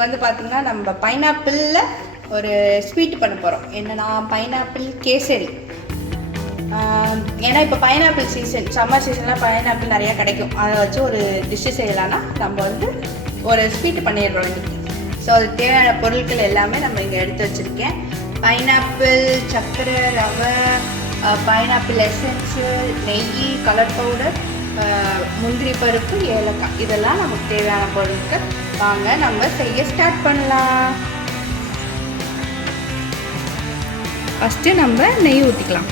இன்றைக்கி வந்து பார்த்திங்கன்னா நம்ம பைனாப்பிளில் ஒரு ஸ்வீட் பண்ண போகிறோம். என்னென்னா பைனாப்பிள் கேசரி. ஏன்னா இப்போ பைனாப்பிள் சீசன், சம்மர் சீசன்லாம் பைனாப்பிள் நிறையா கிடைக்கும். அதை வச்சு ஒரு டிஷ்ஷு செய்யலான்னா நம்ம வந்து ஒரு ஸ்வீட்டு பண்ணிடுறோம் இன்றைக்கி. ஸோ அதுக்கு தேவையான பொருட்கள் எல்லாமே நம்ம இங்கே எடுத்து வச்சுருக்கேன். பைனாப்பிள், சர்க்கரை, ரவை, பைனாப்பிள் எசன்ஸு, நெய், கலர் பவுடர், முந்திரி பருப்பு, ஏலக்காய், இதெல்லாம் நமக்கு தேவையான பொருட்கள். வாங்க நம்ம செய்ய ஸ்டார்ட் பண்ணலாம். ஃபஸ்ட்டு நம்ம நெய் ஊற்றிக்கலாம்.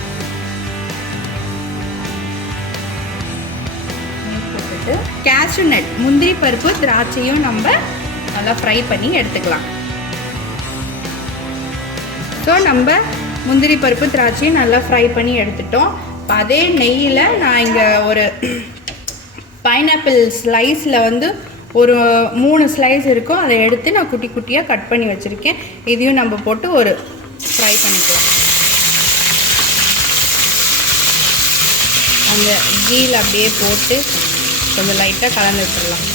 நெய் போட்டுட்டு கேஷ்யூ நட், முந்திரி பருப்பு, திராட்சையும் நம்ம நல்லா ஃப்ரை பண்ணி எடுத்துக்கலாம். ஸோ நம்ம முந்திரி பருப்பு, திராட்சையும் நல்லா ஃப்ரை பண்ணி எடுத்துட்டோம். அதே நெய்யில் நான் இங்கே ஒரு பைனாப்பிள் ஸ்லைஸில் வந்து ஒரு 3 ஸ்லைஸ் இருக்கும். அதை எடுத்து நான் குட்டி குட்டியாக கட் பண்ணி வச்சுருக்கேன். இதையும் நம்ம போட்டு ஒரு ஃப்ரை பண்ணிக்கலாம். அந்த கீயில் அப்படியே போட்டு கொஞ்சம் லைட்டாக கலந்து வச்சிடலாம்.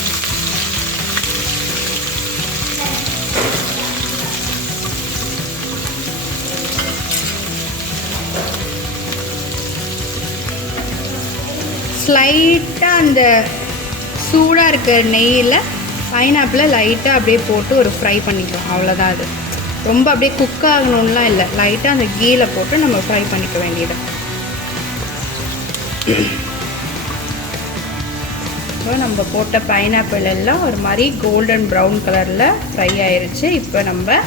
லைட்டாக அந்த சூடாக இருக்கிற நெய்யில் பைனாப்பிளை லைட்டாக அப்படியே போட்டு ஒரு ஃப்ரை பண்ணிக்கலாம். அவ்வளோதான். அது ரொம்ப அப்படியே குக் ஆகணும்லாம் இல்லை, லைட்டாக அந்த கீயில் போட்டு நம்ம ஃப்ரை பண்ணிக்க வேண்டியது. ஸோ நம்ம போட்ட பைனாப்பிள் எல்லாம் ஒரு மாதிரி கோல்டன் ப்ரௌன் கலரில் ஃப்ரை ஆயிடுச்சு. இப்போ நம்ம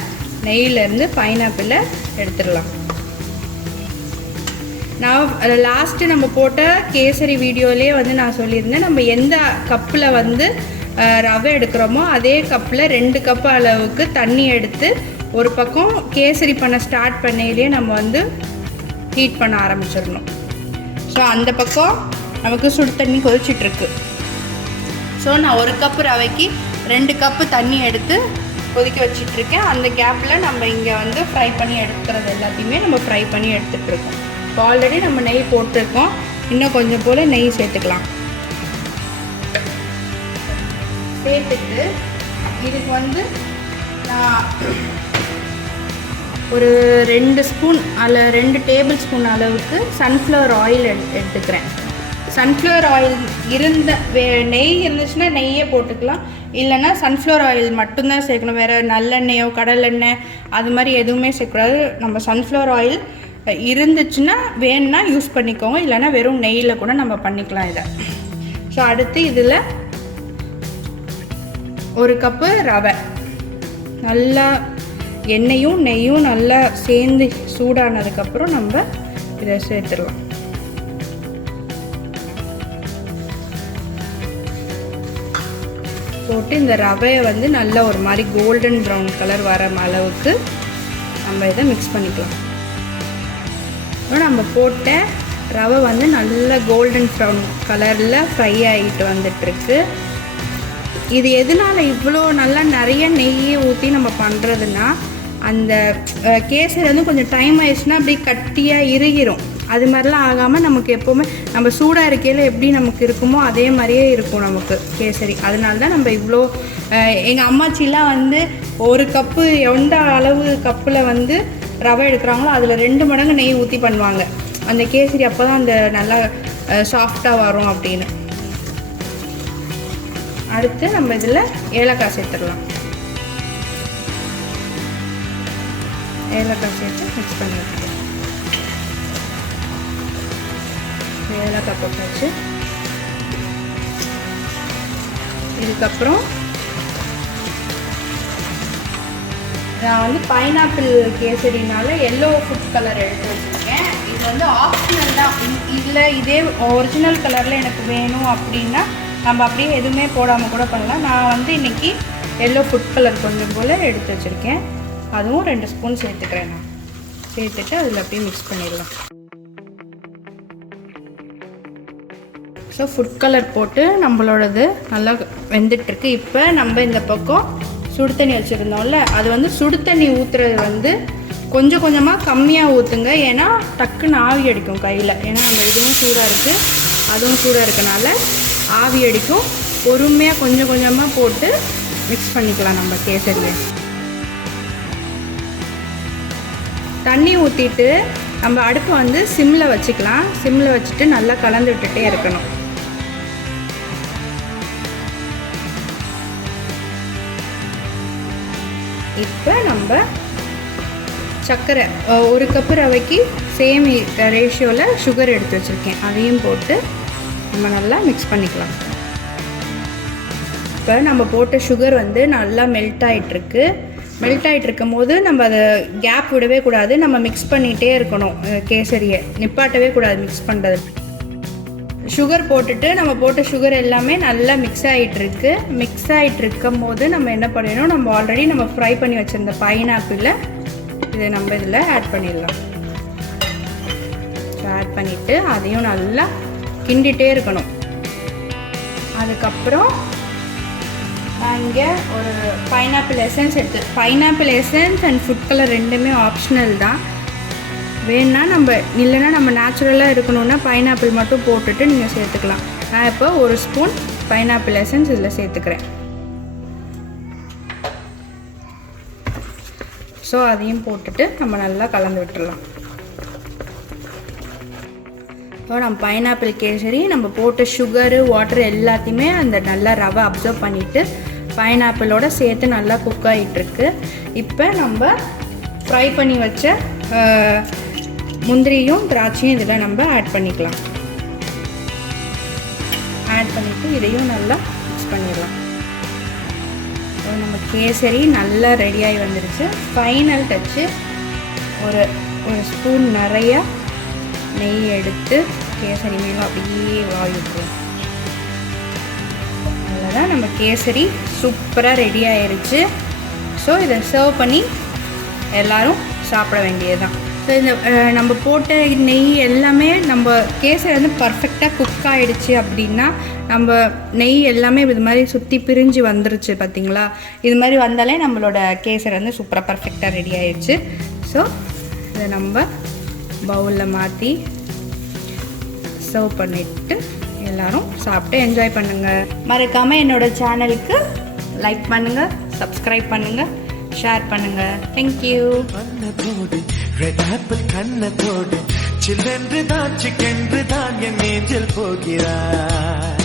நெய்யிலேருந்து பைனாப்பிளை எடுத்துடலாம். நான் லாஸ்ட்டு நம்ம போட்ட கேசரி வீடியோலேயே வந்து நான் சொல்லியிருந்தேன், நம்ம எந்த கப்பில் வந்து ரவை எடுக்கிறோமோ அதே கப்பில் 2 கப்பு அளவுக்கு தண்ணி எடுத்து ஒரு பக்கம் கேசரி பண்ண ஸ்டார்ட் பண்ணையிலேயே நம்ம வந்து ஹீட் பண்ண ஆரம்பிச்சிடணும். ஸோ அந்த பக்கம் நமக்கு சுடு தண்ணி கொதிச்சிட்ருக்கு. ஸோ நான் 1 கப்பு ரவைக்கு 2 கப்பு தண்ணி எடுத்து கொதிக்க வச்சிட்ருக்கேன். அந்த கேப்பில் நம்ம இங்கே வந்து ஃப்ரை பண்ணி எடுக்கிறது எல்லாத்தையுமே நம்ம ஃப்ரை பண்ணி எடுத்துகிட்ருக்கோம். இப்போ ஆல்ரெடி நம்ம நெய் போட்டிருக்கோம், இன்னும் கொஞ்சம் போல் நெய் சேர்த்துக்கலாம். சேர்த்துட்டு இதுக்கு வந்து நான் ஒரு 2 ஸ்பூன் அதில் 2 டேபிள் ஸ்பூன் அளவுக்கு சன்ஃப்ளவர் ஆயில் எடுத்துக்கிறேன். சன்ஃப்ளவர் ஆயில் நெய் இருந்துச்சுன்னா நெய்யே போட்டுக்கலாம், இல்லைன்னா சன்ஃப்ளவர் ஆயில் மட்டும்தான் சேர்க்கணும். வேறு நல்லெண்ணெயோ கடலெண்ணெய் அது மாதிரி எதுவுமே சேர்க்கக்கூடாது. நம்ம சன்ஃப்ளவர் ஆயில் இருந்துச்சுன்னா வேணுன்னா யூஸ் பண்ணிக்கோங்க, இல்லைன்னா வெறும் நெய்யில் கூட நம்ம பண்ணிக்கலாம் இதை. ஸோ அடுத்து இதில் 1 கப்பு ரவை, நல்லா எண்ணெயும் நெய்யும் நல்லா சேர்ந்து சூடானதுக்கப்புறம் நம்ம இதை சேர்த்துடலாம். போட்டு இந்த ரவையை வந்து நல்லா ஒரு மாதிரி கோல்டன் ப்ரௌன் கலர் வர அளவுக்கு நம்ம இதை மிக்ஸ் பண்ணிக்கலாம். நம்ம போட்ட ரவை வந்து நல்ல கோல்டன் ப்ரௌன் கலரில் ஃப்ரை ஆகிட்டு வந்துட்டுருக்கு. இது எதனால் இவ்வளோ நல்லா நிறைய நெய்யை ஊற்றி நம்ம பண்ணுறதுன்னா, அந்த கேசரி வந்து கொஞ்சம் டைம் ஆயிடுச்சுன்னா அப்படியே கட்டியாக இறுகிரும். அது மாதிரிலாம் ஆகாமல் நமக்கு எப்போவுமே நம்ம சூடாக இருக்கையில் எப்படி நமக்கு இருக்குமோ அதே மாதிரியே இருக்கும் நமக்கு கேசரி. அதனால தான் நம்ம இவ்வளோ எங்கள் அம்மாச்சிலாம் வந்து 1 கப்பு எந்த அளவு கப்பில் வந்து ரவை எடுக்கிறாங்களோ அதில் 2 மடங்கு நெய் ஊற்றி பண்ணுவாங்க. அந்த கேசரி அப்போ தான் அந்த நல்லா சாஃப்டாக வரும் அப்படின்னு. அடுத்து நம்ம இதில் ஏலக்காய் சேர்த்துடலாம். ஏலக்காய் சேர்த்து மிக்ஸ் பண்ணிடலாம். ஏலக்காய் போட்டாச்சு. இதுக்கப்புறம் நான் வந்து பைனாப்பிள் கேசரினால எல்லோ ஃபுட் கலர் எடுத்து வச்சுருக்கேன். இது வந்து ஆப்ஷனல் தான். இதில் இதே ஒரிஜினல் கலரில் எனக்கு வேணும் அப்படின்னா நம்ம அப்படியே எதுவுமே போடாமல் கூட பண்ணலாம். நான் வந்து இன்றைக்கி எல்லோ ஃபுட் கலர் கொஞ்சம் போல் எடுத்து வச்சுருக்கேன். அதுவும் 2 ஸ்பூன் சேர்த்துக்கிறேன். நான் சேர்த்துட்டு அதில் அப்படியே மிக்ஸ் பண்ணிடலாம். ஸோ ஃபுட் கலர் போட்டு நம்மளோடது நல்லா வெந்துட்டுருக்கு. இப்போ நம்ம இந்த பக்கம் சுடு தண்ணி வச்சுருந்தோம்ல, அது வந்து சுடு தண்ணி ஊற்றுறது வந்து கொஞ்சம் கொஞ்சமாக கம்மியாக ஊற்றுங்க. ஏன்னா டக்குன்னு ஆவி அடிக்கும் கையில். ஏன்னா நம்ம இதுவும் சூடாக இருக்குது, அதுவும் சூடாக இருக்கனால ஆவி அடிக்கும். பொறுமையாக கொஞ்சம் கொஞ்சமாக போட்டு மிக்ஸ் பண்ணிக்கலாம் நம்ம கேசரியை. தண்ணி ஊற்றிட்டு நம்ம அடுப்பை வந்து சிம்மில் வச்சுக்கலாம். சிம்மில் வச்சுட்டு நல்லா கலந்து விட்டுட்டே இருக்கணும். இப்போ நம்ம சர்க்கரை 1 கப்பு ரவைக்கு சேம் ரேஷியோவில் சுகர் எடுத்து வச்சுருக்கேன். அதையும் போட்டு நம்ம நல்லா மிக்ஸ் பண்ணிக்கலாம். இப்போ நம்ம போட்ட சுகர் வந்து நல்லா மெல்ட் ஆகிட்டுருக்கு. மெல்ட் ஆகிட்டு இருக்கும் போது நம்ம அதை கேப் விடவே கூடாது. நம்ம மிக்ஸ் பண்ணிகிட்டே இருக்கணும். கேசரியை நிப்பாட்டவே கூடாது மிக்ஸ் பண்ணுறது. சுகர் போட்டுட்டு நம்ம போட்ட சுகர் எல்லாமே நல்லா மிக்ஸ் ஆகிட்டுருக்கு. மிக்ஸ் ஆகிட்டு இருக்கும் போது நம்ம என்ன பண்ணிடணும், நம்ம ஆல்ரெடி நம்ம ஃப்ரை பண்ணி வச்சுருந்த பைனாப்பிளை இதை நம்ம இதில் ஆட் பண்ணிடலாம். ஆட் பண்ணிவிட்டு அதையும் நல்லா கிண்டிகிட்டே இருக்கணும். அதுக்கப்புறம் நான் இங்கே ஒரு pineapple essence pineapple essence and food colour ரெண்டுமே ஆப்ஷனல் தான். வேணுன்னா நம்ம இல்லைன்னா நம்ம நேச்சுரலாக இருக்கணுன்னா பைனாப்பிள் மட்டும் போட்டுட்டு நீங்கள் சேர்த்துக்கலாம். நான் இப்போ 1 ஸ்பூன் பைனாப்பிள் எசன்ஸ் இதில் சேர்த்துக்கிறேன். ஸோ அதையும் போட்டுட்டு நம்ம நல்லா கலந்து விட்டுடலாம். ஸோ நம்ம பைனாப்பிள் கேசரி நம்ம போட்ட சுகரு வாட்டர் எல்லாத்தையுமே அந்த நல்லா ரவை அப்சர்வ் பண்ணிவிட்டு பைனாப்பிளோட சேர்த்து நல்லா குக் ஆகிட்டுருக்கு. இப்போ நம்ம ஃப்ரை பண்ணி வச்ச முந்திரியும் திராட்சையும் இதில் நம்ம ஆட் பண்ணிக்கலாம். ஆட் பண்ணிவிட்டு இதையும் நல்லா மிக்ஸ் பண்ணிடலாம். நம்ம கேசரி நல்லா ரெடியாகி வந்துடுச்சு. ஃபைனல் டச்சு ஒரு ஸ்பூன் நிறையா நெய் எடுத்து கேசரி மேலே அப்படியே வாங்கிக்குவோம். அவ்வளோதான், நம்ம கேசரி சூப்பராக ரெடி ஆயிடுச்சு. ஸோ இதை சர்வ் பண்ணி எல்லோரும் சாப்பிட வேண்டியது தான். ஸோ இந்த நம்ம போட்ட நெய் எல்லாமே நம்ம கேசரி வந்து பர்ஃபெக்டாக குக் ஆகிடுச்சு அப்படின்னா நம்ம நெய் எல்லாமே இது மாதிரி சுற்றி பிரிஞ்சு வந்துருச்சு பார்த்திங்களா. இது மாதிரி வந்தாலே நம்மளோட கேசரி வந்து சூப்பராக பர்ஃபெக்டாக ரெடி ஆகிடுச்சு. ஸோ இதை நம்ம பவுலில் மாற்றி சர்வ் பண்ணிவிட்டு எல்லோரும் சாப்பிட்டு என்ஜாய் பண்ணுங்கள். மறக்காமல் என்னோடய சேனலுக்கு லைக் பண்ணுங்கள், சப்ஸ்கிரைப் பண்ணுங்கள், ஷேர் பண்ணுங்கள். தேங்க்யூ. ரெட் ஆப்பிள் கண்ணத்தோடு சில்லென்று தான் சிக்கென்று தான் என் நெஞ்சில் போகிறார்.